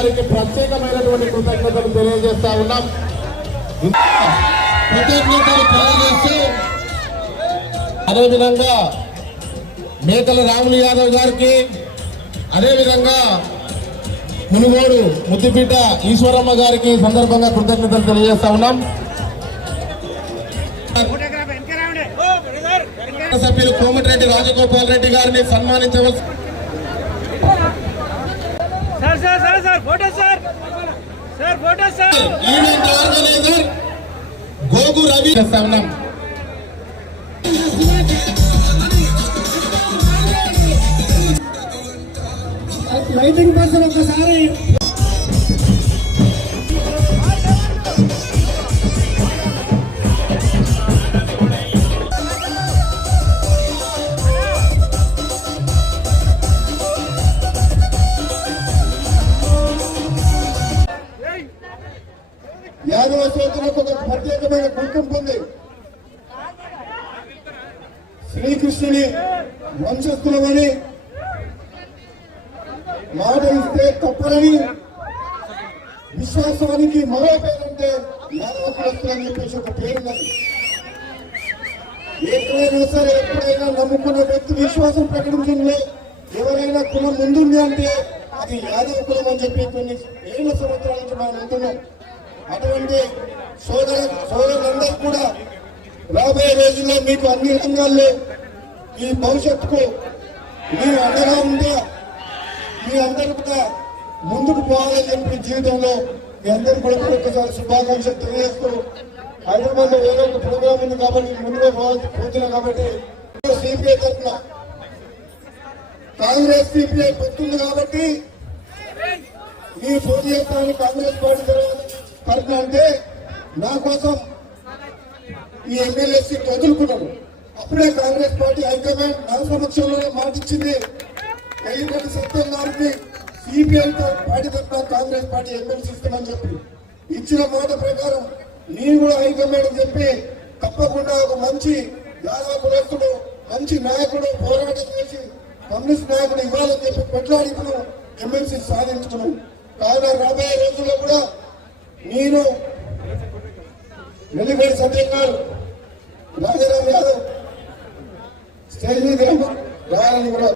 గారికి ప్రత్యేకమైనటువంటి కృతజ్ఞతలు తెలియజేస్తా ఉన్నాం. కృతజ్ఞతలు తెలియజేస్తూ అదేవిధంగా మేకల రాములు యాదవ్ గారికి అదేవిధంగా మునుగోడు ముద్దిపీట ఈశ్వరమ్మ గారికి సందర్భంగా కృతజ్ఞతలు తెలియజేస్తా ఉన్నాం. సభ్యులు కోమటిరెడ్డి రాజగోపాల్ రెడ్డి గారిని సన్మానించవలసి sir sir sir sir photo sir. Sir photo sir. Gogu Ravi చేస్తా ఉన్నాం లైటింగ్ పర్సన్ ఒకసారి యాదవ సోదరులకు ఒక ప్రత్యేకమైన గుర్తింపు ఉంది. శ్రీకృష్ణుని వంశస్థులమని మాట ఇస్తే తప్పరని విశ్వాసానికి మరో పేరంటే యాదవ కులస్తులని చెప్పేసి ఒక పేరున్నది ఎప్పుడైనా సరే ఎప్పుడైనా నమ్ముకున్న వ్యక్తి విశ్వాసం ప్రకటించడంలో ఎవరైనా కులం ముందుంది అంటే అది యాదవ కులం అని చెప్పి కొన్ని ఏళ్ళ సంవత్సరాల నుంచి మనం ఉంటున్నాం అటువంటి సోదర సోదరులందరూ కూడా రాబోయే రోజుల్లో మీకు అన్ని రంగాల్లో ఈ భవిష్యత్తుకు మీరు అండగా ఉంటే మీ అందరూ కూడా ముందుకు పోవాలని చెప్పి జీవితంలో మీ అందరూ కూడా ఒక్కసారి శుభాకాంక్షలు తెలియజేస్తూ హైదరాబాద్లో ఏదో ఒక ప్రోగ్రామ్ ఉంది కాబట్టి ముందుగా పోవాలి పోతున్నా కాబట్టి సిపిఐ తరఫున కాంగ్రెస్ సిపిఐ పొత్తుంది కాబట్టి మీ పోటీ చేస్తామని కాంగ్రెస్ పార్టీ తరఫున అంటే నా కోసం ఈ ఎమ్మెల్యే సీట్ వదులుకున్నాడు. అప్పుడే కాంగ్రెస్ పార్టీ హైకమాండ్ నా సమక్షంలో మాటిచ్చింది. ఎల్లిపల్లి సత్యం గారికి సిపిఐతో పార్టీ తరఫున కాంగ్రెస్ పార్టీ ఎమ్మెల్సీ ఇస్తామని చెప్పి ఇచ్చిన మాట ప్రకారం నేను కూడా హైకమాండ్ చెప్పి తప్పకుండా ఒక మంచి యాదవ కులస్తుడు మంచి నాయకుడు పోరాటం చేసి కమ్యూనిస్ట్ నాయకుడు ఇవ్వాలని చెప్పి కొట్లాడి ఇప్పుడు ఎమ్మెల్సీ సాధించుకున్నాం కావున రాబోయే రోజుల్లో కూడా నేను వెల్లిపల్లి సత్యం గారు రాజారాం యాదవ్ స్టేజ్ మీద రావాలని కూడా